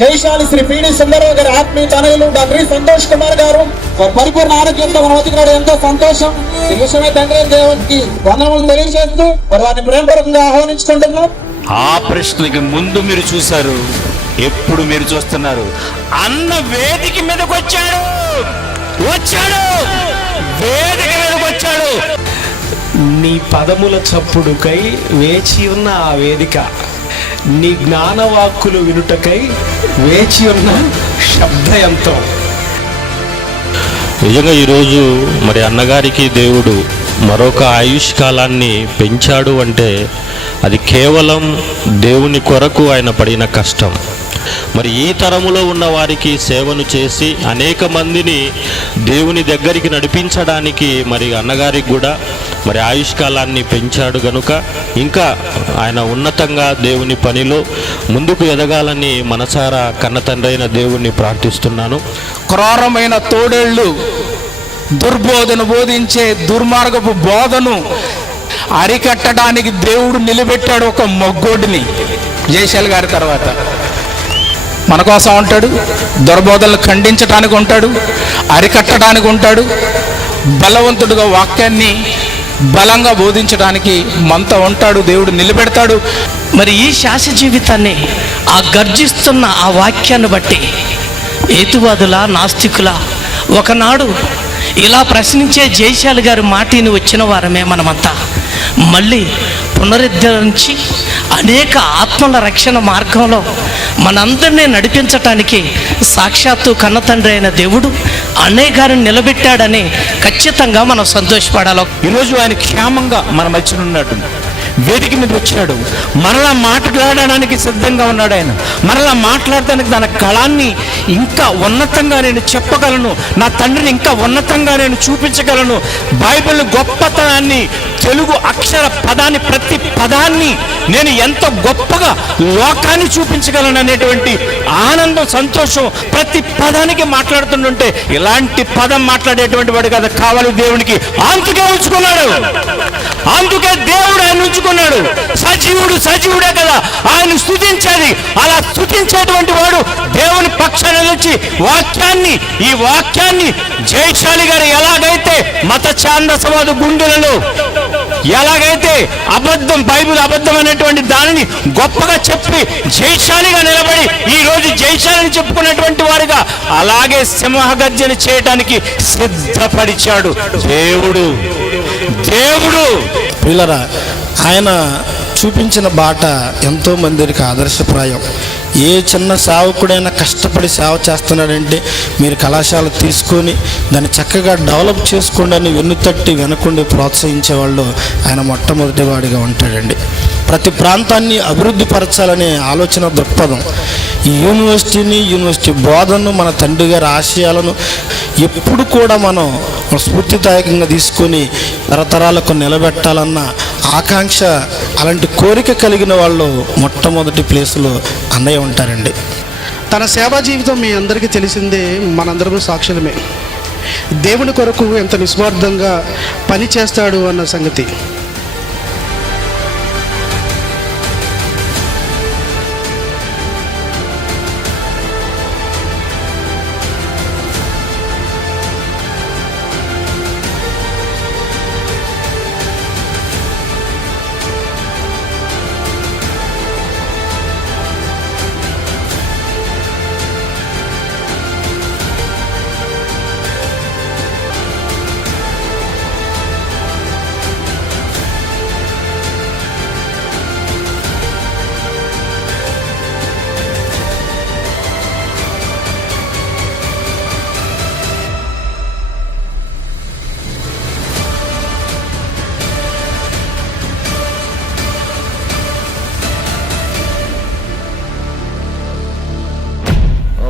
జైశాలి శ్రీ పిడి సుందరరావు గారి ఆత్మీయ తనయులు డాక్టర్ సంతోష్ కుమార్ గారు వారి పరిపూర్ణ ఆరోగ్యంతో మన వద్దకు ఎంతో సంతోషం. ఈ విషయమే తండ్రి దేవునికి వందనములు తెలియజేస్తూ వారిని ప్రేమపూర్వకంగా ఆహ్వానించుకుంటున్నాం. ఆ ప్రశ్నకి ముందు మీరు చూశారు, ఎప్పుడు మీరు చూస్తున్నారు? అన్న వేదిక మీదకి వచ్చాడు, వేదిక మీదకి వచ్చాడు. నీ పదముల చప్పుడుకై వేచి ఉన్న ఆ వేదిక, నీ జ్ఞానవాక్కులు వినుటకై వేచి ఉన్న శబ్దయంత్రం. నిజంగా ఈరోజు మరి అన్నగారికి దేవుడు మరొక ఆయుష్ కాలాన్ని పెంచాడు అంటే అది కేవలం దేవుని కొరకు ఆయన పడిన కష్టం. మరి ఈ తరములో ఉన్న వారికి సేవను చేసి అనేక మందిని దేవుని దగ్గరికి నడిపించడానికి మరి అన్నగారికి కూడా మరి ఆయుష్ కాలాన్ని పెంచాడు గనుక ఇంకా ఆయన ఉన్నతంగా దేవుని పనిలో ముందుకు ఎదగాలని మనసారా కన్న తండ్రి అయిన దేవుణ్ణి ప్రార్థిస్తున్నాను. క్రూరమైన తోడేళ్ళు దుర్బోధన బోధించే దుర్మార్గపు బోధను అరికట్టడానికి దేవుడు నిలబెట్టాడు ఒక మొగ్గోడిని. జైశాల్ గారి తర్వాత మన కోసం ఉంటాడు, దుర్బోధనలు ఖండించడానికి ఉంటాడు, అరికట్టడానికి ఉంటాడు, బలవంతుడుగా వాక్యాన్ని బలంగా బోధించడానికి మనతో ఉంటాడు, దేవుడు నిలబెడతాడు. మరి ఈ శాస జీవితాన్ని ఆ గర్జిస్తున్న ఆ వాక్యాన్ని బట్టి హేతువాదుల నాస్తికుల ఒకనాడు ఇలా ప్రశ్నించే జైశాల్ గారి మాటిని వచ్చిన వారమే మనమంతా మళ్ళీ పునరుద్ధరించి అనేక ఆత్మల రక్షణ మార్గంలో మనందరినీ నడిపించటానికి సాక్షాత్తు కన్నతండ్రి అయిన దేవుడు అన్నయ్య గారిని నిలబెట్టాడని ఖచ్చితంగా మనం సంతోషపడాలి. ఈరోజు ఆయన క్షేమంగా మన మధ్యన ఉన్నాడు, వేదిక మీద వచ్చాడు, మరలా మాట్లాడడానికి సిద్ధంగా ఉన్నాడు. ఆయన మరలా మాట్లాడడానికి తన కళాన్ని ఇంకా ఉన్నతంగా నేను చెప్పగలను, నా తండ్రిని ఇంకా ఉన్నతంగా నేను చూపించగలను, బైబిల్ గొప్పతనాన్ని, తెలుగు అక్షర పదాన్ని, ప్రతి పదాన్ని నేను ఎంతో గొప్పగా లోకాన్ని చూపించగలను అనేటువంటి ఆనందం, సంతోషం ప్రతి పదానికి మాట్లాడుతుంటే ఇలాంటి పదం మాట్లాడేటువంటి వాడు కదా కావాలి దేవునికి. అందుకే ఉంచుకున్నాడు, అందుకే దేవుడు ఆయన ఉంచుకున్నాడు. సజీవుడే కదా ఆయన స్తుతించేది. అలా స్తుతించేటువంటి వాడు దేవుని పక్షాన వచ్చి ఈ వాక్యాన్ని జైశాలి గారు ఎలాగైతే మత ఛాందసవాద గుండెలలో ఎలాగైతే బైబిల్ అబద్ధం అనేటువంటి దానిని గొప్పగా చెప్పి జైశాలిగా నిలబడి ఈ రోజు జైశాలిని చెప్పుకునేటువంటి వారుగా అలాగే సింహగర్జన చేయడానికి సిద్ధపరిచాడు దేవుడు. పిల్లరా, ఆయన చూపించిన బాట ఎంతో మందికి ఆదర్శప్రాయం. ఏ చిన్న సేవకుడైనా కష్టపడి సేవ చేస్తున్నాడంటే మీరు కళాశాల తీసుకొని దాన్ని చక్కగా డెవలప్ చేసుకోండి అని వెన్నుతట్టి వెనకుండి ప్రోత్సహించేవాళ్ళు ఆయన మొట్టమొదటి వాడిగా ఉంటాడండి. ప్రతి ప్రాంతాన్ని అభివృద్ధి పరచాలనే ఆలోచన దృక్పథం. ఈ యూనివర్సిటీ బోధనను, మన తండ్రి గారి ఆశయాలను ఎప్పుడు కూడా మనం స్ఫూర్తిదాయకంగా తీసుకొని తరతరాలకు నిలబెట్టాలన్న ఆకాంక్ష, అలాంటి కోరిక కలిగిన వాళ్ళు మొట్టమొదటి ప్లేసులో అన్నయ్య ఉంటారండి. తన సేవా జీవితం మీ అందరికీ తెలిసిందే, మనందరము సాక్షులమే. దేవుని కొరకు ఎంత నిస్వార్థంగా పని చేస్తాడు అన్న సంగతి.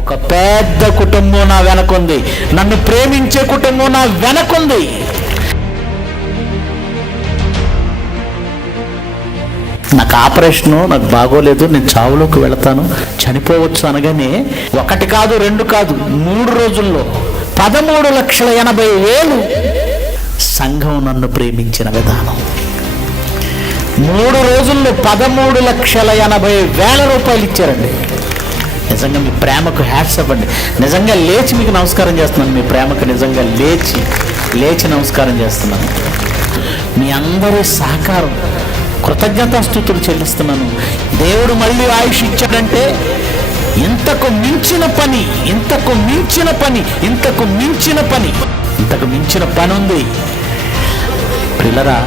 ఒక పెద్ద కుటుంబం నా వెనకుంది, నన్ను ప్రేమించే కుటుంబం నా వెనకుంది. నాకు ఆపరేషను, నాకు బాగోలేదు, నేను చావులోకి వెళతాను, చనిపోవచ్చు అనగానే 1 కాదు 2 కాదు 3 రోజుల్లో 13,80,000 సంఘం నన్ను ప్రేమించిన విధానం. 3 రోజుల్లో 13,80,000 రూపాయలు ఇచ్చారండి. నిజంగా మీ ప్రేమకు హ్యాట్స్ అవ్వండి. నిజంగా లేచి మీకు నమస్కారం చేస్తున్నాను. మీ ప్రేమకు నిజంగా లేచి నమస్కారం చేస్తున్నాను. మీ అందరి సహకారం, కృతజ్ఞతాస్తుతులు చెల్లిస్తున్నాను. దేవుడు మళ్ళీ ఆయుష్ ఇచ్చాడంటే ఇంతకు మించిన పని ఉంది. పిల్లరా,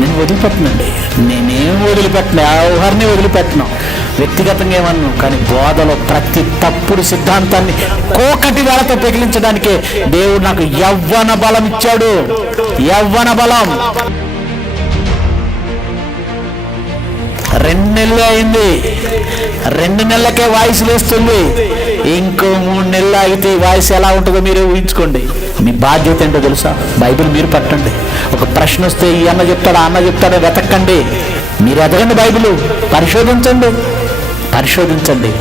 నేను వదిలిపెట్టనండి. నేనేం వదిలిపెట్టను, ఎవరిని వదిలిపెట్టను, వ్యక్తిగతంగా ఏమన్నాను. కానీ బోధలో ప్రతి తప్పుడు సిద్ధాంతాన్ని కోకటి వేళతో పెగిలించడానికే దేవుడు నాకు యవ్వన బలం ఇచ్చాడు. యవ్వన బలం. 2 నెలలు అయింది. 2 నెలలకే వాయిస్ లేస్తుంది. ఇంకో 3 నెలలు ఆగితే వాయిస్ ఎలా ఉంటుందో మీరే ఊహించుకోండి. మీ బాధ్యత ఏంటో తెలుసా? బైబిల్ మీరు పట్టండి. ఒక ప్రశ్న వస్తే ఈ అన్న చెప్తాడా, అన్న చెప్తాడా వెతకండి. మీరు ఎదగండి, బైబిల్ పరిశోధించండి.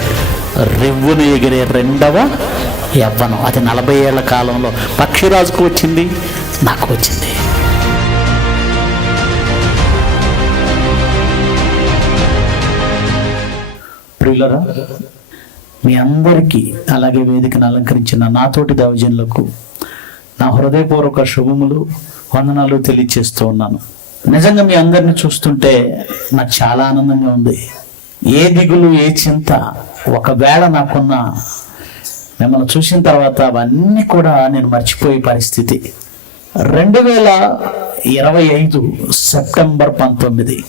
రివ్వును ఎగిరే 2వ యవ్వనం. అది 40 ఏళ్ల కాలంలో పక్షిరాజుకు వచ్చింది, నాకు వచ్చింది. ప్రియులరా, మీ అందరికీ అలాగే వేదికను అలంకరించిన నాతోటి దైవజనులకు నా హృదయపూర్వక శుభములు, వందనాలు తెలియచేస్తూ ఉన్నాను. నిజంగా మీ అందరిని చూస్తుంటే నాకు చాలా ఆనందంగా ఉంది. ఏ దిగులు, ఏ చింత ఒకవేళ నాకున్న, మిమ్మల్ని చూసిన తర్వాత అవన్నీ కూడా నేను మర్చిపోయే పరిస్థితి. 2025 సెప్టెంబర్ 19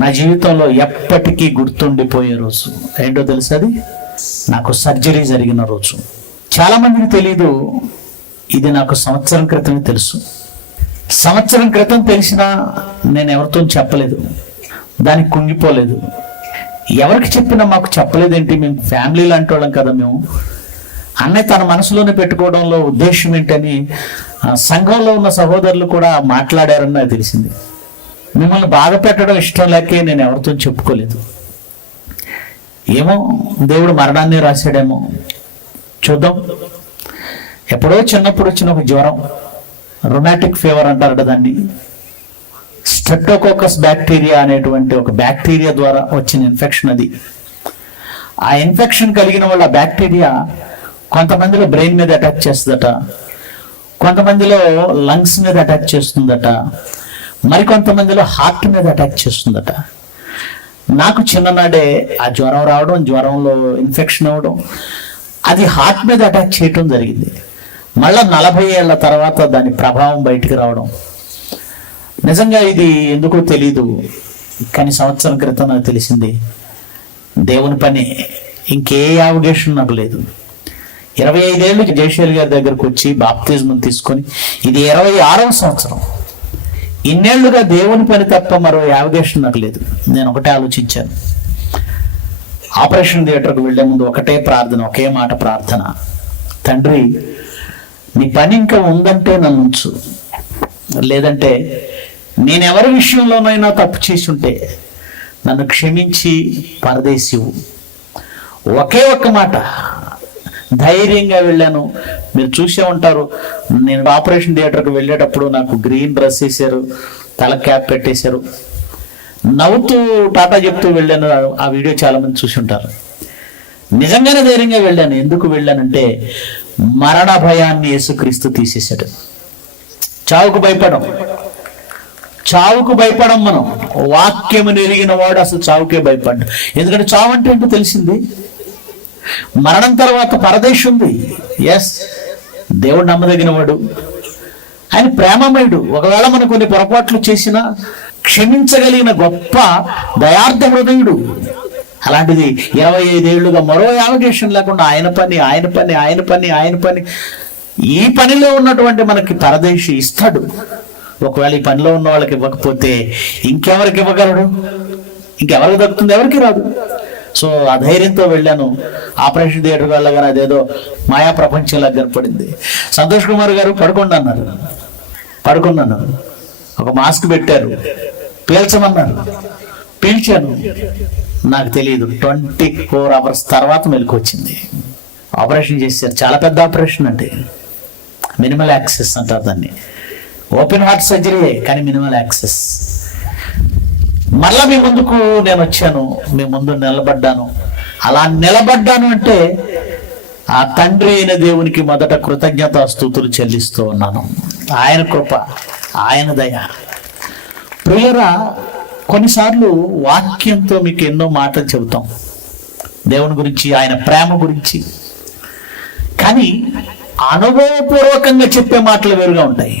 నా జీవితంలో ఎప్పటికీ గుర్తుండిపోయే రోజు. ఏంటో తెలుసు? అది నాకు సర్జరీ జరిగిన రోజు. చాలా మందికి తెలీదు, ఇది నాకు సంవత్సరం క్రితమే తెలుసు. సంవత్సరం క్రితం తెలిసినా నేను ఎవరితో చెప్పలేదు, దానికి కుంగిపోలేదు. ఎవరికి చెప్పినా మాకు చెప్పలేదేంటి, మేము ఫ్యామిలీ లాంటి వాళ్ళం కదా మేము. అన్నయ్య తన మనసులోనే పెట్టుకోవడంలో ఉద్దేశం ఏంటని సంఘంలో ఉన్న సహోదరులు కూడా మాట్లాడారని నాకు తెలిసింది. మిమ్మల్ని బాధ పెట్టడం ఇష్టం లేకే నేను ఎవరితో చెప్పుకోలేదు. ఏమో దేవుడు మరణాన్ని రాశాడేమో, చూద్దాం. ఎప్పుడో చిన్నప్పుడు వచ్చిన ఒక జ్వరం, రొమాటిక్ ఫీవర్ అంటారట దాన్ని. స్ట్రెప్టోకోకస్ బ్యాక్టీరియా అనేటువంటి ఒక బ్యాక్టీరియా ద్వారా వచ్చిన ఇన్ఫెక్షన్ అది. ఆ ఇన్ఫెక్షన్ కలిగిన వాళ్ళ బ్యాక్టీరియా కొంతమందిలో బ్రెయిన్ మీద అటాక్ చేస్తుందట, కొంతమందిలో లంగ్స్ మీద అటాక్ చేస్తుందట, మరికొంతమందిలో హార్ట్ మీద అటాక్ చేస్తుందట. నాకు చిన్ననాడే ఆ జ్వరం రావడం, జ్వరంలో ఇన్ఫెక్షన్ అవ్వడం, అది హార్ట్ మీద అటాక్ చేయటం జరిగింది. మళ్ళా 40 ఏళ్ల తర్వాత దాని ప్రభావం బయటికి రావడం. నిజంగా ఇది ఎందుకో తెలీదు, కానీ సంవత్సరం క్రితం నాకు తెలిసింది. దేవుని పని, ఇంకే అవకాశం నాకు లేదు. 25 ఏళ్ళు జయశైలి గారి దగ్గరకు వచ్చి బాప్తిజం తీసుకొని ఇది 26వ సంవత్సరం. ఇన్నేళ్లుగా దేవుని పని తప్ప మరో అవకాశం నాకు లేదు. నేను ఒకటే ఆలోచించాను, ఆపరేషన్ థియేటర్కు వెళ్లే ముందు ఒకటే ప్రార్థన, ఒకే మాట ప్రార్థన. తండ్రి, నీ పని ఇంకా ఉందంటే నన్ను ఉంచు, లేదంటే నేనెవరి విషయంలోనైనా తప్పు చేసి ఉంటే నన్ను క్షమించి పరదేశివు. ఒకే ఒక్క మాట. ధైర్యంగా వెళ్ళాను. మీరు చూసే ఉంటారు, నేను ఆపరేషన్ థియేటర్కి వెళ్ళేటప్పుడు నాకు గ్రీన్ డ్రెస్ వేసారు, తల క్యాప్ పెట్టేశారు, నవ్వుతూ టాటా చెప్తూ వెళ్ళాను. ఆ వీడియో చాలా మంది చూసి ఉంటారు. నిజంగానే ధైర్యంగా వెళ్ళాను. ఎందుకు వెళ్ళానంటే మరణ భయాన్ని యేసుక్రీస్తు తీసేశాడు. చావుకు భయపడం మనం. వాక్యమును ఎరిగిన వాడు అసలు చావుకే భయపడ్డాడు. ఎందుకంటే చావు అంటే ఏంటో తెలిసింది. మరణం తర్వాత పరదేశం ఉంది. ఎస్, దేవుడు నమ్మదగిన వాడు, ఆయన ప్రేమమయుడు. ఒకవేళ మనం కొన్ని పొరపాట్లు చేసినా క్షమించగలిగిన గొప్ప దయార్థ హృదయుడు. అలాంటిది 25 ఏళ్లుగా మరో అవకాశం లేకుండా ఆయన పని ఈ పనిలో ఉన్నటువంటి మనకి పరదేశి ఇస్తాడు. ఒకవేళ ఈ పనిలో ఉన్న వాళ్ళకి ఇవ్వకపోతే ఇంకెవరికి ఇవ్వగలడు? ఇంకెవరికి దక్కుతుంది? ఎవరికి రాదు. సో ఆ ధైర్యంతో వెళ్ళాను. ఆపరేషన్ థియేటర్కి వెళ్ళగానే అదేదో మాయా ప్రపంచంలా కనపడింది. సంతోష్ కుమార్ గారు పడుకున్నాను. ఒక మాస్క్ పెట్టారు, పీల్చమన్నారు, పీల్చాను. నాకు తెలియదు, 24 hours తర్వాత మెలకు వచ్చింది. ఆపరేషన్ చేశారు. చాలా పెద్ద ఆపరేషన్ అంటే మినిమల్ యాక్సెస్ అంటారు దాన్ని. ఓపెన్ హార్ట్ సర్జరీ కానీ మినిమల్ యాక్సెస్. మళ్ళా మీ ముందుకు నేను వచ్చాను, మీ ముందు నిలబడ్డాను. అలా నిలబడ్డాను అంటే ఆ తండ్రి అయిన దేవునికి మొదట కృతజ్ఞతాస్తుతులు చెల్లిస్తూ ఉన్నాను. ఆయన కృప, ఆయన దయ. ప్రియురా, కొన్నిసార్లు వాక్యంతో మీకు ఎన్నో మాటలు చెబుతాం దేవుని గురించి, ఆయన ప్రేమ గురించి. కానీ అనుభవపూర్వకంగా చెప్పే మాటలు వేరుగా ఉంటాయి.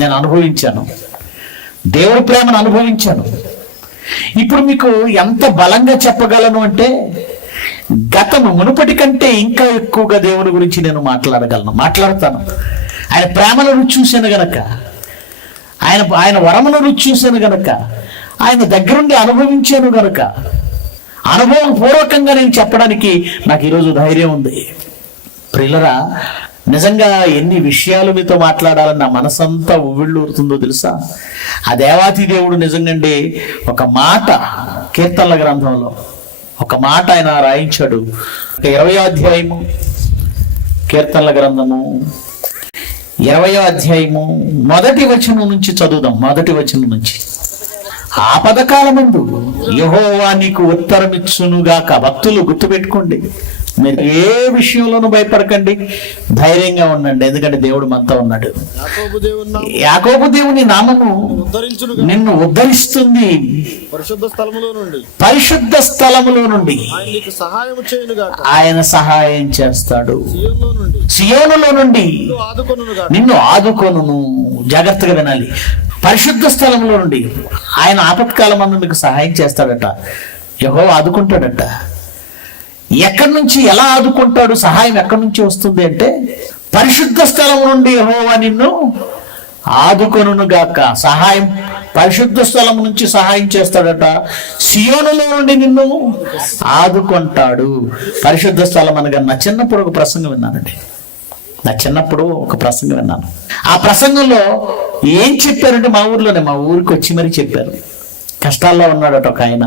నేను అనుభవించాను, దేవుడి ప్రేమను అనుభవించాను. ఇప్పుడు మీకు ఎంత బలంగా చెప్పగలను అంటే, గతము మునుపటి కంటే ఇంకా ఎక్కువగా దేవుని గురించి నేను మాట్లాడతాను. ఆయన ప్రేమను రుచి చూశాను గనక, ఆయన వరమును రుచి చూశాను గనక, ఆయన దగ్గరుండి అనుభవించాను గనక, అనుభవం పూర్వకంగా నేను చెప్పడానికి నాకు ఈరోజు ధైర్యం ఉంది. ప్రియులరా, నిజంగా ఎన్ని విషయాలు మీతో మాట్లాడాలని నా మనసంతా ఉవ్విళ్ళూరుతుందో తెలుసా? ఆ దేవాతి దేవుడు నిజంగా ఒక మాట కీర్తనల గ్రంథంలో ఒక మాట ఆయన రాయించాడు. 20వ అధ్యాయము కీర్తనల గ్రంథము 20వ అధ్యాయము మొదటి వచనం నుంచి చదువుదాం. మొదటి వచనం నుంచి. ఆపదకాలమందు యెహోవా నీకు ఉత్తరమిచ్చునుగాక. భక్తులు గుర్తుపెట్టుకోండి, మీరు ఏ విషయంలోనూ భయపడకండి, ధైర్యంగా ఉండండి, ఎందుకంటే దేవుడు మనతో ఉన్నాడు. యాకోబు దేవుని నామము నిన్ను ఉద్ధరిస్తుంది, పరిశుద్ధ స్థలములో నుండి ఆయన సహాయం చేస్తాడు. సియోనులో నుండి నిన్ను ఆదుకొనును. జాగ్రత్తగా వినాలి. పరిశుద్ధ స్థలంలో నుండి ఆయన ఆపత్కాలమందు మీకు సహాయం చేస్తాడట. యెహోవా ఆదుకుంటాడట. ఎక్కడి నుంచి, ఎలా ఆదుకుంటాడు? సహాయం ఎక్కడి నుంచి వస్తుంది అంటే, పరిశుద్ధ స్థలం నుండి యెహోవా నిన్ను ఆదుకొనును గాక. సహాయం పరిశుద్ధ స్థలం నుంచి సహాయం చేస్తాడట. సియోనులో నుండి నిన్ను ఆదుకుంటాడు. పరిశుద్ధ స్థలం అనగా నా చిన్నప్పుడు ఒక ప్రసంగం విన్నానండి. ఆ ప్రసంగంలో ఏం చెప్పారంటే, మా ఊరికి వచ్చి మరీ చెప్పారు. కష్టాల్లో ఉన్నాడట ఒక ఆయన,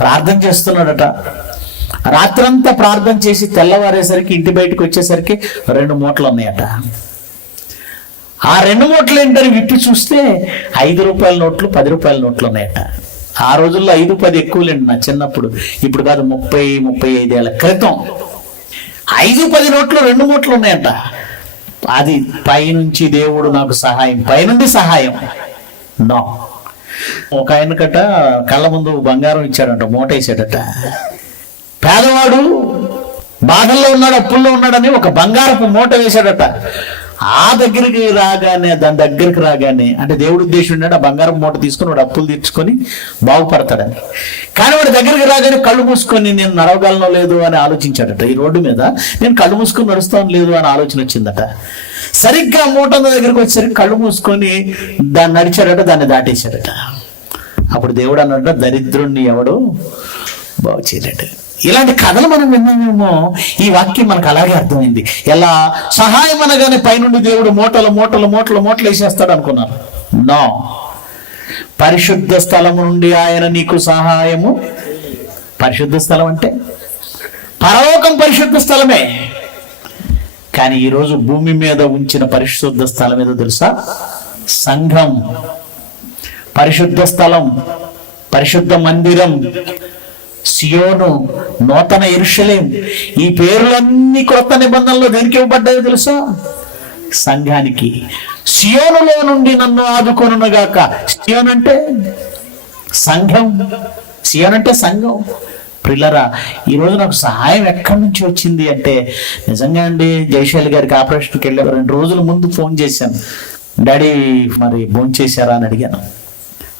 ప్రార్థన చేస్తున్నాడట. రాత్రంతా ప్రార్థన చేసి తెల్లవారేసరికి ఇంటి బయటకు వచ్చేసరికి 2 మూటలు ఉన్నాయట. ఆ 2 మూటలు ఏంటని విప్పి చూస్తే 5 రూపాయల నోట్లు, 10 రూపాయల నోట్లు ఉన్నాయట. ఆ రోజుల్లో 5, 10 ఎక్కువలేండి నా చిన్నప్పుడు. ఇప్పుడు కాదు, 30, 35 ఏళ్ల క్రితం 5, 10 నోట్లు 2 మూటలు ఉన్నాయట. అది పైనుంచి దేవుడు నాకు సహాయం, పైనుండి సహాయం. నో, ఒక ఆయనకట కళ్ళ ముందు బంగారం ఇచ్చాడంట, మూట వేసాడట. పేదవాడు బాధల్లో ఉన్నాడు, అప్పుల్లో ఉన్నాడని ఒక బంగారపు మూట వేశాడట. దాని దగ్గరికి రాగానే అంటే దేవుడు ఉద్దేశం ఉన్నాడు, ఆ బంగారం మూట తీసుకుని వాడు అప్పులు తీర్చుకొని బాగుపడతాడని. కానీ వాడి దగ్గరికి రాగానే కళ్ళు మూసుకొని నేను నడవగలనో లేదు అని ఆలోచించాడట. ఈ రోడ్డు మీద నేను కళ్ళు మూసుకొని నడుస్తాను లేదు అని ఆలోచన వచ్చిందట. సరిగ్గా మూట దగ్గరికి వచ్చేసరికి కళ్ళు మూసుకొని దాన్ని నడిచాడట, దాన్ని దాటేశాడట. అప్పుడు దేవుడు అన్నట, దరిద్రుణ్ణి ఎవడు బాగు చేయలేడు. ఇలాంటి కథలు మనం విన్నామేమో, ఈ వాక్యం మనకు అలాగే అర్థమైంది. ఎలా సహాయం అనగానే పైనుండి దేవుడు మూటలు వేసేస్తాడు అనుకున్నారు. నో, పరిశుద్ధ స్థలము నుండి ఆయన నీకు సహాయము. పరిశుద్ధ స్థలం అంటే పరలోకం పరిశుద్ధ స్థలమే. కానీ ఈరోజు భూమి మీద ఉంచిన పరిశుద్ధ స్థలం ఏదో తెలుసా? సంఘం. పరిశుద్ధ స్థలం, పరిశుద్ధ మందిరం, సియోను, నూతన యెరూషలేము. ఈ పేర్లన్నీ కొత్త నిబంధనలో దేనికి ఇవ్వబడ్డాయో తెలుసా? సంఘానికి. సియోనులో నుండి నన్ను ఆదుకొనుగాక. సియోన్ అంటే సంఘం, సియోన్ అంటే సంఘం. ప్రిల్లరా, ఈరోజు నాకు సహాయం ఎక్కడి నుంచి వచ్చింది అంటే, నిజంగా అండి, జయశైలి గారికి ఆపరేషన్కి వెళ్ళే 2 రోజుల ముందు ఫోన్ చేశాను. డాడీ మరి భోంచేశారా అని అడిగాను.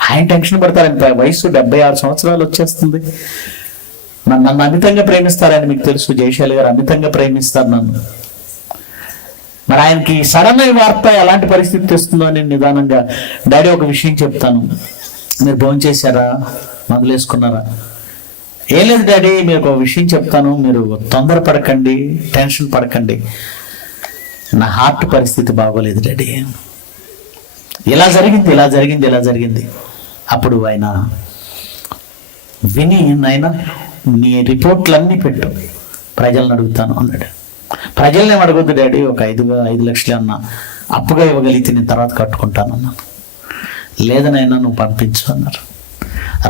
ఆయన టెన్షన్ పడతారని, వయసు 76 సంవత్సరాలు వచ్చేస్తుంది. నన్ను అమితంగా ప్రేమిస్తారని మీకు తెలుసు. జయశైలి గారు అమితంగా ప్రేమిస్తారు నన్ను. మరి ఆయనకి సడన్ వార్త ఎలాంటి పరిస్థితి తెస్తుందో అని నిదానంగా, డాడీ ఒక విషయం చెప్తాను, మీరు భోంచేశారా, మందులు వేసుకున్నారా? ఏం లేదు డాడీ, మీరు ఒక విషయం చెప్తాను, మీరు తొందరపడకండి, టెన్షన్ పడకండి, నా హార్ట్ పరిస్థితి బాగోలేదు డాడీ, ఇలా జరిగింది. అప్పుడు ఆయన విని, నాయన నీ రిపోర్ట్లన్నీ పెట్టు, ప్రజలను అడుగుతాను అన్నాడు. ప్రజల్ని అడగొద్దు డాడీ, ఒక 5 లక్షలు అన్నా అప్పుగా ఇవ్వగలిగితే నేను తర్వాత కట్టుకుంటాను అన్నాను. లేదనైనా నువ్వు పంపించు అన్నారు.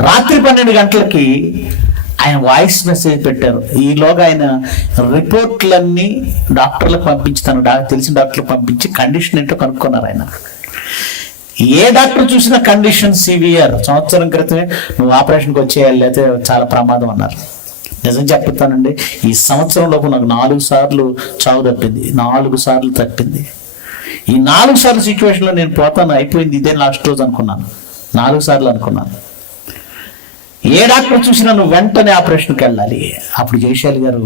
రాత్రి 12 గంటలకి ఆయన వాయిస్ మెసేజ్ పెట్టారు. ఈలోగా ఆయన రిపోర్ట్లన్నీ డాక్టర్లకు పంపించి తెలిసిన డాక్టర్లకు పంపించి కండిషన్ ఏంటో కనుక్కున్నారు. ఆయన ఏ డాక్టర్ చూసినా కండిషన్ సివియర్, సంవత్సరం క్రితమే నువ్వు ఆపరేషన్కి వచ్చేయాలి లేకపోతే చాలా ప్రమాదం అన్నారు. నిజం చెప్తానండి, ఈ సంవత్సరంలోపు నాకు 4 సార్లు చావు తప్పింది, 4 సార్లు తప్పింది. ఈ 4 సార్లు సిచ్యువేషన్లో నేను పోతాను, అయిపోయింది, ఇదే లాస్ట్ రోజు అనుకున్నాను. 4 సార్లు అనుకున్నాను. ఏ డాక్టర్ చూసినా నువ్వు వెంటనే ఆపరేషన్కి వెళ్ళాలి. అప్పుడు జయశాలి గారు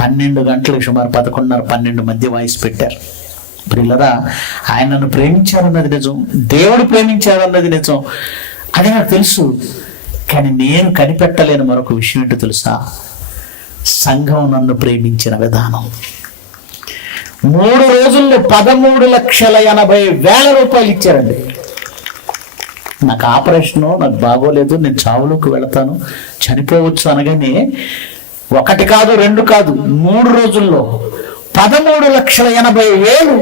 12 గంటలకు సుమారు 11:30-12 మధ్య వాయిస్ పెట్టారు. ప్రియులరా, ఆయన నన్ను ప్రేమించారన్నది నిజం, దేవుడు ప్రేమించారన్నది నిజం, అది నాకు తెలుసు. కానీ నేను కనిపెట్టలేని మరొక విషయం ఏంటో తెలుసా? సంఘం నన్ను ప్రేమించిన విధానం. 3 రోజుల్లో 13,80,000 రూపాయలు ఇచ్చారండి. నాకు ఆపరేషను, నాకు బాగోలేదు, నేను చావులోకి వెళతాను, చనిపోవచ్చు అనగానే 1 కాదు 2 కాదు 3 రోజుల్లో 13,80,000.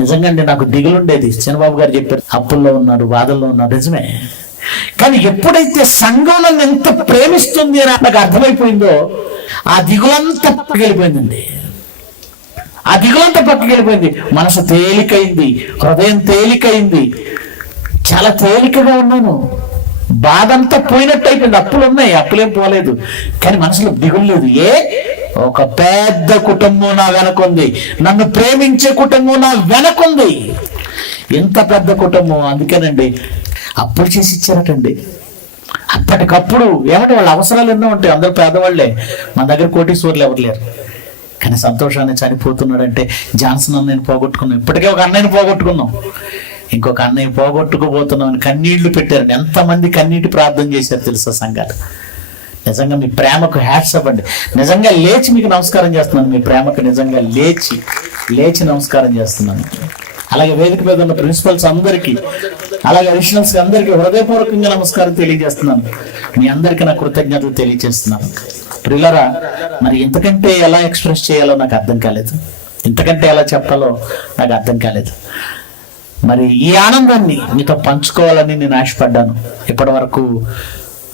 నిజంగా అండి నాకు దిగులుండేది. చంద్రబాబు గారు చెప్పారు అప్పుల్లో ఉన్నాడు, బాధల్లో ఉన్నాడు, నిజమే. కానీ ఎప్పుడైతే సంఘం నన్ను ఎంత ప్రేమిస్తుంది అని నాకు అర్థమైపోయిందో ఆ దిగులంతా పక్కకి వెళ్ళిపోయిందండి. ఆ దిగులంతా పక్కకి వెళ్ళిపోయింది. మనసు తేలికైంది, హృదయం తేలికైంది, చాలా తేలికగా ఉన్నాను. బాధ అంతా పోయినట్టు అయిపోయింది. అప్పులు ఉన్నాయి, అప్పులేం పోలేదు, కానీ మనసులో దిగులు లేదు. ఒక పెద్ద కుటుంబం నా వెనకుంది, నన్ను ప్రేమించే కుటుంబం నా వెనకుంది. ఎంత పెద్ద కుటుంబం, అందుకేనండి అప్పులు చేసి ఇచ్చారటండి. అప్పటికప్పుడు ఏమంటే వాళ్ళ అవసరాలు ఎన్నో ఉంటాయి, అందరూ పేదవాళ్లే, మన దగ్గర కోటీశ్వర్లు ఎవరు లేరు. కానీ సంతోషాన్ని చనిపోతున్నాడంటే జాన్సన్ అన్నయ్యని పోగొట్టుకున్నాం, ఇప్పటికే ఒక అన్నయ్యని పోగొట్టుకున్నాం, ఇంకొక అన్నయ్య పోగొట్టుకుపోతున్నాం అని కన్నీళ్లు పెట్టారండి. ఎంతమంది కన్నీటి ప్రార్థన చేశారు తెలుసా సంఘాలు. నిజంగా మీ ప్రేమకు హ్యాట్స్ అప్ అండి. నిజంగా లేచి మీకు నమస్కారం చేస్తున్నాను. మీ ప్రేమకు నిజంగా లేచి నమస్కారం చేస్తున్నాను. అలాగే వేదిక మీద ఉన్న ప్రిన్సిపల్స్ అందరికీ, అలాగే అడిషనల్స్ అందరికీ హృదయపూర్వకంగా నమస్కారం తెలియజేస్తున్నాను. మీ అందరికీ నా కృతజ్ఞతలు తెలియజేస్తున్నాను. ప్రియులారా, మరి ఇంతకంటే ఎలా ఎక్స్ప్రెస్ చేయాలో నాకు అర్థం కాలేదు, ఇంతకంటే ఎలా చెప్పాలో నాకు అర్థం కాలేదు. మరి ఈ ఆనందాన్ని మీతో పంచుకోవాలని నేను ఆశపడ్డాను. ఇప్పటి వరకు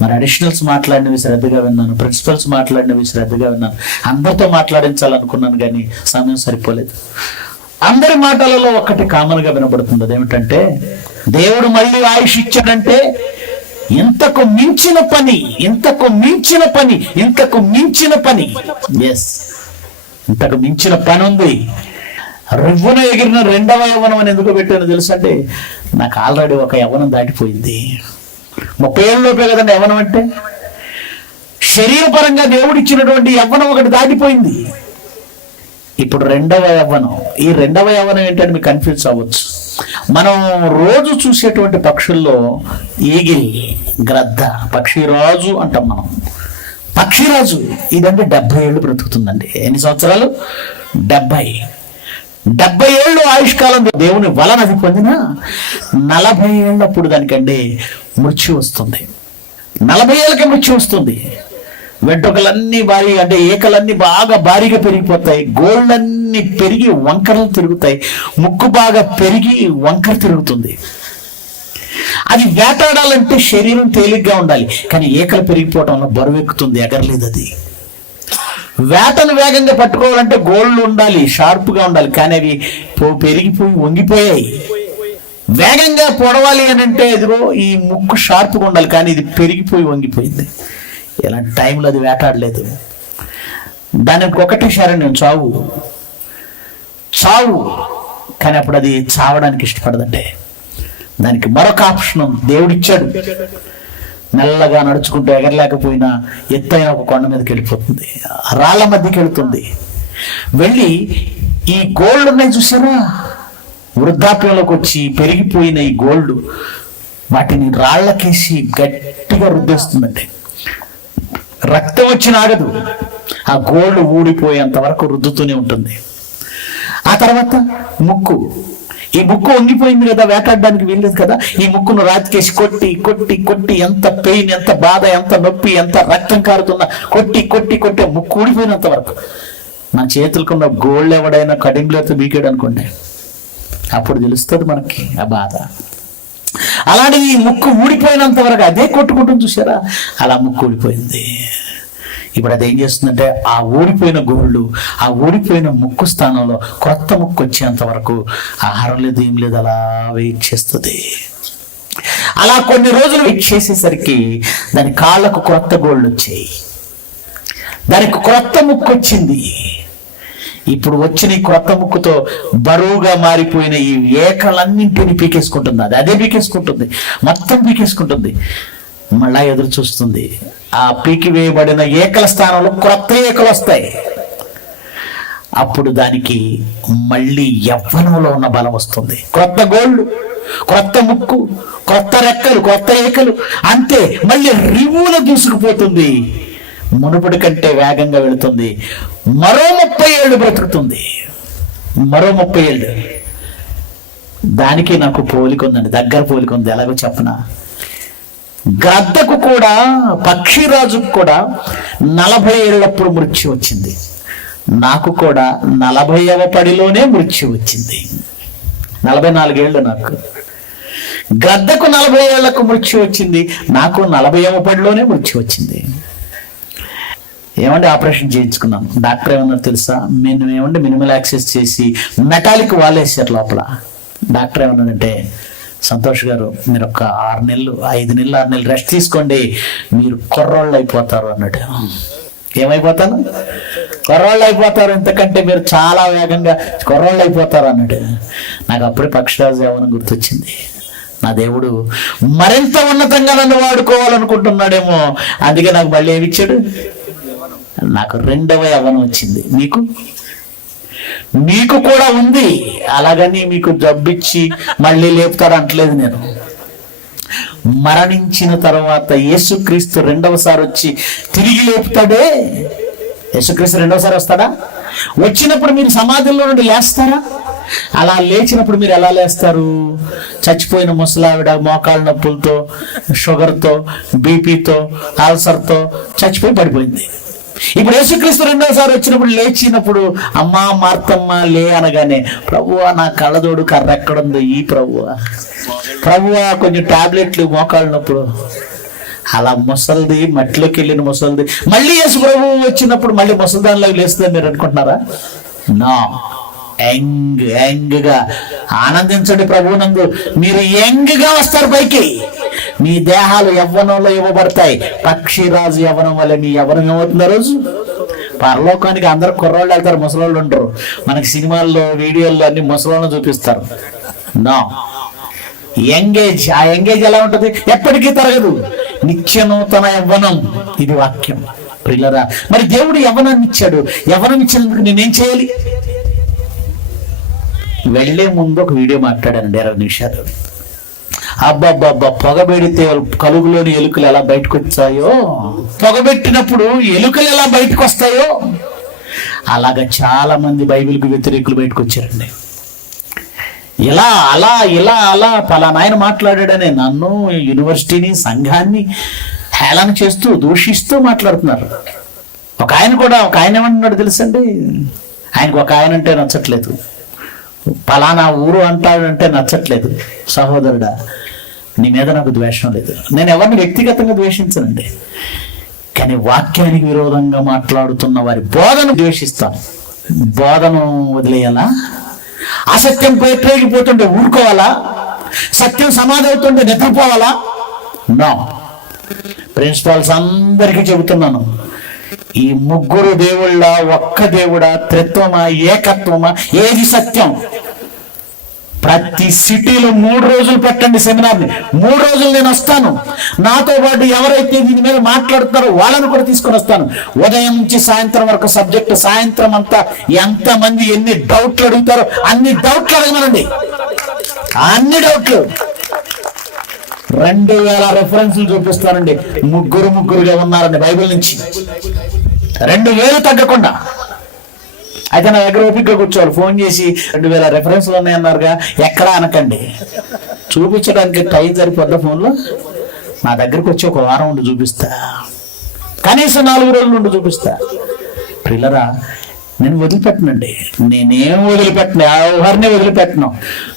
మరి అడిషనల్స్ మాట్లాడినవి శ్రద్ధగా విన్నాను, ప్రిన్సిపల్స్ మాట్లాడినవి శ్రద్ధగా విన్నాను, అందరితో మాట్లాడించాలనుకున్నాను కానీ సమయం సరిపోలేదు. అందరి మాటలలో ఒకటి కామన్గా వినబడుతుంది. అదేమిటంటే దేవుడు మళ్ళీ ఆయుష్ ఇచ్చాడంటే ఇంతకు మించిన పని, ఇంతకు మించిన పని, ఇంతకు మించిన పని, ఇంతకు మించిన పని ఉంది. రివ్వున ఎగిరిన 2వ యవ్వనం అని ఎందుకు పెట్టానో తెలుసంటే నాకు ఆల్రెడీ ఒక యవ్వనం దాటిపోయింది. 30 ఏళ్ళలోపే కదండి యవ్వనం అంటే. శరీరపరంగా దేవుడు ఇచ్చినటువంటి యవ్వనం ఒకటి దాటిపోయింది. ఇప్పుడు 2వ యవ్వనం. ఈ 2వ యవ్వనం ఏంటంటే మీకు కన్ఫ్యూజ్ అవ్వచ్చు. మనం రోజు చూసేటువంటి పక్షుల్లో ఈగిల్, గ్రద్ద, పక్షిరాజు అంటాం మనం. పక్షిరాజు ఇదంటే 70 ఏళ్ళు బ్రతుకుతుందండి. ఎన్ని సంవత్సరాలు? 70 ఏళ్ళు ఆయుష్కాలం దేవుని వలన అది పొందిన 40 ఏళ్ళప్పుడు దానికంటే మృత్యు వస్తుంది. 40 ఏళ్ళకి మృత్యు వస్తుంది. వెంట్రుకలన్నీ భారీ అంటే ఏకలన్నీ బాగా భారీగా పెరిగిపోతాయి, గోళ్ళన్నీ పెరిగి వంకరలు తిరుగుతాయి, ముక్కు బాగా పెరిగి వంకర తిరుగుతుంది. అది వేటాడాలంటే శరీరం తేలిగ్గా ఉండాలి, కానీ ఏకలు పెరిగిపోవటం వల్ల బరువు ఎక్కుతుంది, ఎగరలేదు. అది వేటను వేగంగా పట్టుకోవాలంటే గోళ్ళు ఉండాలి, షార్ప్గా ఉండాలి, కానీ అవి పెరిగిపోయి వంగిపోయాయి. వేగంగా పొడవాలి అని అంటే ఇదిగో ఈ ముక్కు షార్ప్గా ఉండాలి, కానీ ఇది పెరిగిపోయి వంగిపోయింది. ఇలాంటి టైంలో అది వేటాడలేదు. దానికి ఒకటే శరణ్యం, చావు. కానీ అప్పుడు అది చావడానికి ఇష్టపడదంటే దానికి మరొక ఆప్షన్ దేవుడిచ్చాడు. మెల్లగా నడుచుకుంటూ ఎగరలేకపోయినా ఎత్తైన ఒక కొండ మీదకి వెళ్ళిపోతుంది, రాళ్ల మధ్యకి వెళుతుంది. వెళ్ళి ఈ గోల్డ్ ఉన్నాయి చూసారా, వృద్ధాప్యంలోకి వచ్చి పెరిగిపోయిన ఈ గోల్డ్, వాటిని రాళ్లకేసి గట్టిగా రుద్దేస్తుందండి. రక్తం వచ్చి ఆగదు, ఆ గోల్డ్ ఊడిపోయేంత వరకు రుద్దుతూనే ఉంటుంది. ఆ తర్వాత ముక్కు, ఈ ముక్కు వంగిపోయింది కదా, వేటాడడానికి వీల్లేదు కదా, ఈ ముక్కును రాతికేసి కొట్టి కొట్టి కొట్టి ఎంత పెయిన్, ఎంత బాధ, ఎంత నొప్పి, ఎంత రక్తం కారుతున్నా కొట్టి కొట్టి కొట్టి ముక్కు ఊడిపోయినంత వరకు. నా చేతులకున్న గోల్డ్ ఎవడైనా కడింగ్లతో బీకాడు అనుకోండి, అప్పుడు తెలుస్తుంది మనకి ఆ బాధ. అలాంటిది ఈ ముక్కు ఊడిపోయినంత వరకు అదే కొట్టుకుంటుంది, చూసారా? అలా ముక్కు ఊడిపోయింది. ఇప్పుడు అదేం చేస్తుందంటే ఆ ఊడిపోయిన గోళ్ళు, ఆ ఊడిపోయిన ముక్కు స్థానంలో కొత్త ముక్కు వచ్చేంత వరకు ఆహారం లేదు, ఏం లేదు, అలా వెయిట్ చేస్తుంది. అలా కొన్ని రోజులు వెయిట్ చేసేసరికి దాని కాళ్ళకు కొత్త గోళ్ళు వచ్చాయి, దానికి కొత్త ముక్కు వచ్చింది. ఇప్పుడు వచ్చిన ఈ కొత్త ముక్కుతో బరువుగా మారిపోయిన ఈ ఏకలన్నింటినీ పీకేసుకుంటుంది. అదే పీకేసుకుంటుంది, మొత్తం పీకేసుకుంటుంది. మళ్ళా ఎదురు చూస్తుంది. ఆ పీకి వేయబడిన ఏకల స్థానంలో క్రొత్త ఏకలు వస్తాయి. అప్పుడు దానికి మళ్ళీ యవ్వనంలో ఉన్న బలం వస్తుంది. క్రొత్త గోళ్ళు, క్రొత్త ముక్కు, క్రొత్త రెక్కలు, క్రొత్త ఏకలు, అంతే మళ్ళీ రివ్వున దూసుకుపోతుంది. మునుపటి కంటే వేగంగా వెళుతుంది. మరో 30 ఏళ్ళు బ్రతుకుతుంది. మరో 30 ఏళ్ళు. దానికి నాకు పోలిక ఉందండి, దగ్గర పోలిక ఉంది. ఎలాగో చెప్పనా? గద్దకు కూడా, పక్షిరాజుకు కూడా 40 ఏళ్ళప్పుడు మృత్యు వచ్చింది. నాకు కూడా 40వ పడిలోనే మృత్యు వచ్చింది. 44 ఏళ్ళు నాకు. గద్దకు 40 ఏళ్లకు మృత్యు వచ్చింది, నాకు 40వ పడిలోనే మృత్యు వచ్చింది. ఏమంటే ఆపరేషన్ చేయించుకున్నాం. డాక్టర్ ఏమన్నా తెలుసా? ఏమంటే మినిమల్ యాక్సెస్ చేసి మెటాలిక్ వాలేసారు లోపల. డాక్టర్ ఏమన్నాడంటే, సంతోష్ గారు మీరు ఒక 6 నెలలు 5 నెలలు 6 నెలలు రెస్ట్ తీసుకోండి, మీరు కుర్రోళ్ళు అయిపోతారు అన్నాడు. ఏమైపోతాను? కుర్రోళ్ళు అయిపోతారు, ఎంతకంటే మీరు చాలా వేగంగా కుర్రోళ్ళు అయిపోతారు అన్నాడు. నాకు అప్పుడే పక్షిరాజు యవ్వనం గుర్తొచ్చింది. నా దేవుడు మరింత ఉన్నతంగా నన్ను వాడుకోవాలనుకుంటున్నాడేమో, అందుకే నాకు మళ్ళీ ఏమిచ్చాడు? నాకు 2వ యవ్వనం వచ్చింది. మీకు కూడా ఉంది. అలాగని మీకు జబ్బిచ్చి మళ్ళీ లేపుతారు అంటలేదు నేను. మరణించిన తర్వాత యేసుక్రీస్తు 2వసారి వచ్చి తిరిగి లేపుతాడే. యేసుక్రీస్తు 2వసారి వస్తాడా? వచ్చినప్పుడు మీరు సమాధిలో నుండి లేస్తారా? అలా లేచినప్పుడు మీరు ఎలా లేస్తారు? చచ్చిపోయిన ముసలావిడ మోకాళ్ళ నొప్పులతో, షుగర్తో, బీపీతో, అల్సర్తో చచ్చిపోయి పడిపోయింది. ఇప్పుడు యేసుక్రీస్తు 2వసారి వచ్చినప్పుడు లేచినప్పుడు అమ్మా మార్తమ్మ లే అనగానే, ప్రభువా నా కళ్ళజోడు కర్ర ఎక్కడుందో ఈ ప్రభువా కొంచెం టాబ్లెట్లు మోకాళ్ళ నొప్పుడు. అలా ముసలిది, మట్టిలోకి వెళ్ళిన ముసలిది మళ్ళీ యేసు ప్రభు వచ్చినప్పుడు మళ్ళీ ముసలిదానిలాగా లేస్తుందని మీరు అనుకుంటున్నారా? నా యంగ్గా ఆనందించండి ప్రభువునందు. మీరు యంగ్గా వస్తారు పైకి. మీ దేహాలు యవ్వనంలో ఇవ్వబడతాయి. పక్షిరాజు యవ్వనం వల్ల మీ యవ్వనం ఏమవుతుంది? ఆ రోజు పరలోకానికి అందరు కుర్రోళ్ళు వెళ్తారు, ముసలోళ్ళు ఉండరు. మనకి సినిమాల్లో, వీడియోల్లో అన్ని ముసలోళ్ళని చూపిస్తారు. నా యంగేజ్, ఆ యంగేజ్ ఎలా ఉంటుంది? ఎప్పటికీ తరగదు. నిత్య నూతన యవ్వనం. ఇది వాక్యం ప్రియులారా. మరి దేవుడు యవ్వనాన్ని ఇచ్చాడు. యవ్వనం ఇచ్చినందుకు నేనేం చేయాలి? వెళ్లే ముందు ఒక వీడియో మాట్లాడానండి, 20 నిమిషాలు. అబ్బబ్బబ్బా, పొగబెడితే కలుగులోని ఎలుకలు ఎలా బయటకు వచ్చాయో, పొగబెట్టినప్పుడు ఎలుకలు ఎలా బయటకు వస్తాయో, అలాగా చాలా మంది బైబిల్కి వ్యతిరేకులు బయటకు వచ్చారండి. ఇలా అలా ఇలా అలా పలానా ఆయన మాట్లాడాడని నన్ను, యూనివర్సిటీని, సంఘాన్ని హేళన చేస్తూ, దూషిస్తూ మాట్లాడుతున్నారు. ఒక ఆయన ఏమంటున్నాడు తెలుసండి? ఆయనకు ఒక ఆయన అంటే నచ్చట్లేదు, పలానా ఊరు అంటాడంటే నచ్చట్లేదు. సహోదరుడా, నీ మీద నాకు ద్వేషం లేదు. నేను ఎవరిని వ్యక్తిగతంగా ద్వేషించనండి, కానీ వాక్యానికి విరోధంగా మాట్లాడుతున్న వారి బోధను ద్వేషిస్తాను. బోధను వదిలేయాలా? అసత్యం పేట్రేగిపోతుంటే ఊరుకోవాలా? సత్యం సమాధి అవుతుంటే నిద్రపోవాలా? నో. ప్రిన్సిపాల్స్ అందరికీ చెబుతున్నాను, ఈ 3 దేవుళ్ళ, ఒక్క దేవుడా, త్రిత్వమా, ఏకత్వమా, ఏది సత్యం? ప్రతి సిటీలో 3 రోజులు పెట్టండి సెమినార్ని. 3 రోజులు నేను వస్తాను. నాతో పాటు ఎవరైతే దీని మీద మాట్లాడుతారో వాళ్ళని కూడా తీసుకొని వస్తాను. ఉదయం నుంచి సాయంత్రం వరకు సబ్జెక్టు. సాయంత్రం అంతా ఎంతమంది ఎన్ని డౌట్లు అడుగుతారో అన్ని డౌట్లు అడగమనండి. అన్ని డౌట్లు. 2000 రెఫరెన్స్లు చూపిస్తానండి. ముగ్గురుగా ఉన్నారండి బైబిల్ నుంచి. 2000 తగ్గకుండా. అయితే నా దగ్గర ఓపికగా కూర్చోవాలి. ఫోన్ చేసి 2000 రెఫరెన్స్లు ఉన్నాయన్నారుగా, ఎక్కడా అనకండి. చూపించడానికి టైం సరిపోద్దా ఫోన్లో? నా దగ్గరకు వచ్చి 1 వారం ఉండి చూపిస్తా, కనీసం 4 రోజులు ఉండి చూపిస్తా. పిల్లరా, నేను వదిలిపెట్టనండి, నేనేం వదిలిపెట్టను, ఎవరిని వదిలిపెట్టను,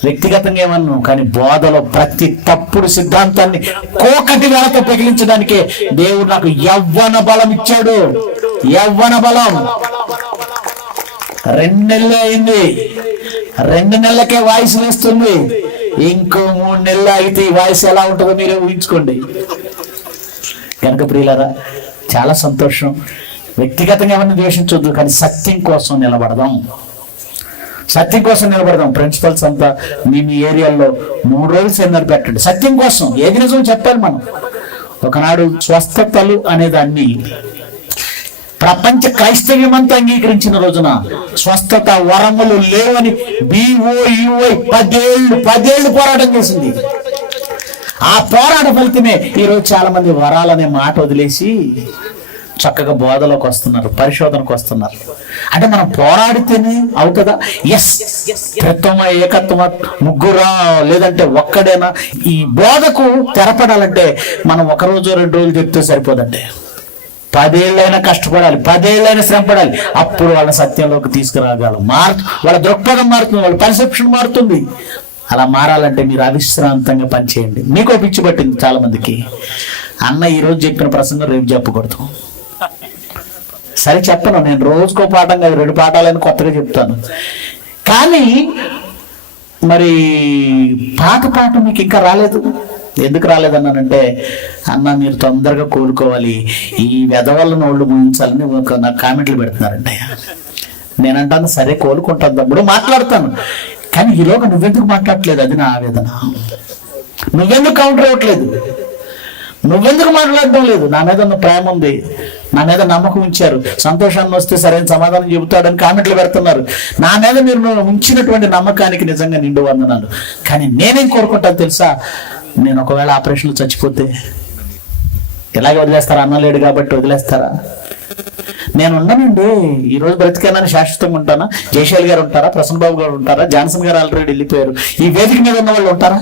వ్యక్తిగతంగా ఏమన్నాను. కానీ బోధలో ప్రతి తప్పుడు సిద్ధాంతాన్ని కోకటి వేళతో పెగిలించడానికే దేవుడు నాకు యవ్వన బలం ఇచ్చాడు. యవ్వన బలం. 2 నెలలు అయింది, 2 నెలలకే వాయిస్ వేస్తుంది. ఇంకో 3 నెలలు అయితే ఈ వాయిస్ ఎలా ఉంటుందో మీరే ఊహించుకోండి. కనుక ప్రియులారా, చాలా సంతోషం. వ్యక్తిగతంగా ఎవరిని ద్వేషించొద్దు, కానీ సత్యం కోసం నిలబడదాం. సత్యం కోసం నిలబడదాం. ప్రిన్సిపల్స్ అంతా మీ ఏరియాలో 3 రోజులు సెమినార్ పెట్టండి సత్యం కోసం. ఏది నిజం చెప్పాలి మనం. ఒకనాడు స్వస్థతలు అనేదాన్ని ప్రపంచ క్రైస్తవ్యం అంతా అంగీకరించిన రోజున స్వస్థత వరములు లేవని BOUI 10 ఏళ్ళు పోరాటం చేసింది. ఆ పోరాట ఫలితమే ఈరోజు చాలా మంది వరాలనే మాట వదిలేసి చక్కగా బోధలోకి వస్తున్నారు, పరిశోధనకు వస్తున్నారు. అంటే మనం పోరాడితేనే అవుతుందా? ఎస్, త్రిత్వమ ఏకత్వమ, ముగ్గురా లేదంటే ఒక్కడేనా? ఈ బోధకు తెరపడాలంటే మనం 1 రోజు 2 రోజులు చెప్తే సరిపోదండి. 10 ఏళ్ళైనా కష్టపడాలి, 10 ఏళ్ళైనా శ్రమ పడాలి. అప్పుడు వాళ్ళ సత్యంలోకి తీసుకురాగలం. వాళ్ళ దృక్పథం మారుతుంది, వాళ్ళ పర్సెప్షన్ మారుతుంది. అలా మారాలంటే మీరు అవిశ్రాంతంగా పనిచేయండి. మీకో పిచ్చి పట్టింది చాలా మందికి. అన్న ఈరోజు చెప్పిన ప్రసంగం రేపు చెప్పకూడదు. సరే చెప్పను, నేను రోజుకో పాఠం కాదు 2 పాఠాలని కొత్తగా చెప్తాను. కానీ మరి పాఠం మీకు ఇంకా రాలేదు. ఎందుకు రాలేదన్నానంటే, అన్న మీరు తొందరగా కోలుకోవాలి, ఈ వెధవలను వాళ్ళు ముగించాలని నాకు కామెంట్లు పెడుతున్నారండి. నేనంటాను సరే కోలుకుంటాను, తమ్ముడు మాట్లాడతాను, కానీ ఈలోగా నువ్వెందుకు మాట్లాడట్లేదు? అది నా ఆవేదన. నువ్వెందుకు కౌంటర్ అవ్వట్లేదు? నువ్వెందుకు మాట్లాడటం లేదు? నా మీద ఉన్న ప్రేమ ఉంది, నా మీద నమ్మకం ఉంచారు, సంతోషాన్ని వస్తే సరైన సమాధానం చెబుతాడని కామెంట్లు పెడుతున్నారు. నా మీద మీరు ఉంచినటువంటి నమ్మకానికి నిజంగా నిండు వందనాలు. కానీ నేనేం కోరుకుంటాను తెలుసా? నేను ఒకవేళ ఆపరేషన్లో చచ్చిపోతే ఇలాగే వదిలేస్తారా? అన్న లేడు కాబట్టి వదిలేస్తారా? నేను ఉన్నానండి, ఈరోజు బ్రతికేనని శాశ్వతంగా ఉంటానా? జయశాలి గారు ఉంటారా? ప్రసన్న బాబు గారు ఉంటారా? జాన్సన్ గారు ఆల్రెడీ వెళ్ళిపోయారు. ఈ వేదిక మీద ఉన్న వాళ్ళు ఉంటారా?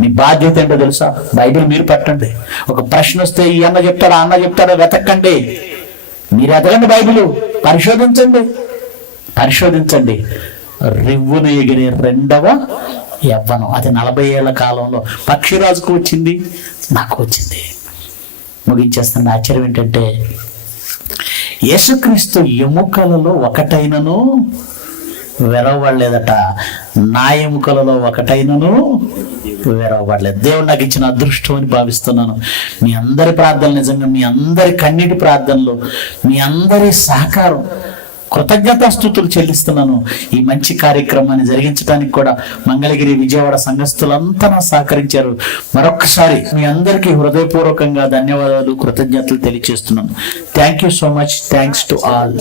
మీ బాధ్యత ఏంటో తెలుసా? బైబిల్ మీరు పెట్టండి. ఒక ప్రశ్న వస్తే ఈ అన్న చెప్తాడా, అన్న చెప్తాడా వెతకండి. మీరు ఎదగండి, బైబిల్ పరిశోధించండి. రివ్వును ఎగిరే 2వ యవ్వనం, అది 40 ఏళ్ల కాలంలో పక్షిరాజుకు వచ్చింది, నాకు వచ్చింది. ముగించేస్తున్న ఆశ్చర్యం ఏంటంటే, యేసుక్రీస్తు ఎముకలలో ఒకటైనను విరవబడలేదట, నా ఎముకలలో ఒకటైనను విరవబడలేదు. దేవుడు నాకు ఇచ్చిన అదృష్టం అని భావిస్తున్నాను. మీ అందరి ప్రార్థనలు, నిజంగా మీ అందరి కన్నీటి ప్రార్థనలు, మీ అందరి సహకారం, కృతజ్ఞతాస్తుతులు చెల్లిస్తున్నాను. ఈ మంచి కార్యక్రమాన్ని జరిగించడానికి కూడా మంగళగిరి, విజయవాడ సంఘస్థులంతా సహకరించారు. మరొక్కసారి మీ అందరికీ హృదయపూర్వకంగా ధన్యవాదాలు, కృతజ్ఞతలు తెలియజేస్తున్నాను. Thank you so much. Thanks to all.